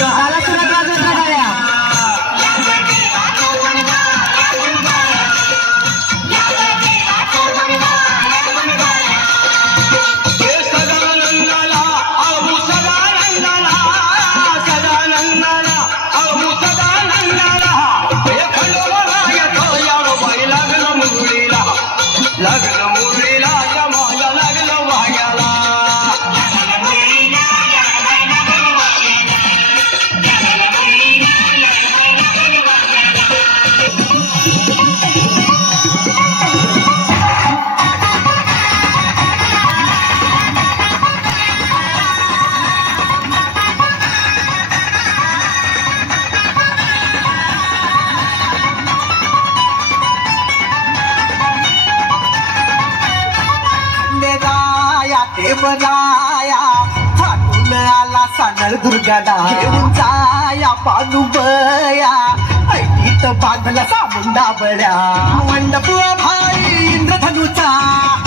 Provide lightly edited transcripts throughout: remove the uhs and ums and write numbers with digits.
मला सुरत वाजवत गाड्या देवराया थाटून आला सानळ दुर्गाडा घेऊन जाया पानुबया ऐकीत बांधला सामुंडा बड्या मंडप भाई इंद्रधनुचा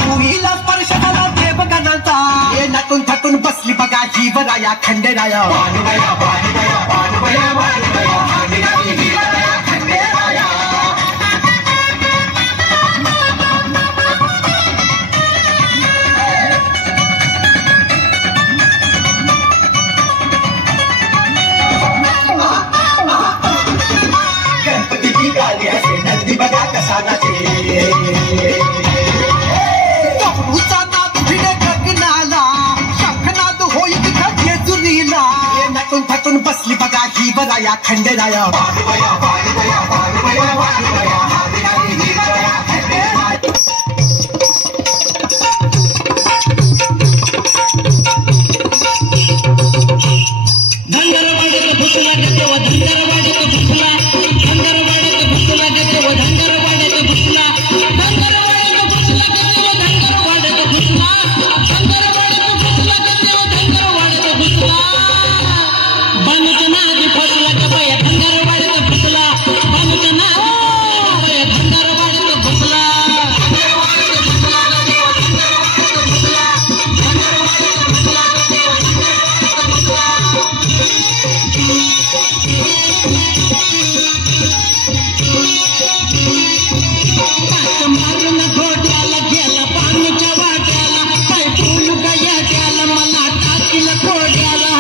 पुरीला स्पर्श झाला देवगणाचा ये नटून थटून बसली बघा जीवराया खंडेराया भानुबया भानुबया भानुबया भानुबया जीवराया खंडेराया नंदी बघा कसा नाचे कबरूचा नाद भिडे गगनाला शंखनाद होईल खडे चुरीला नटून थटून बसली बघा ही बराया खंडेराया भानुबया भानुबया भानुबया भानुबया जीवराया खंडेराया मला टाकीला कोड्याला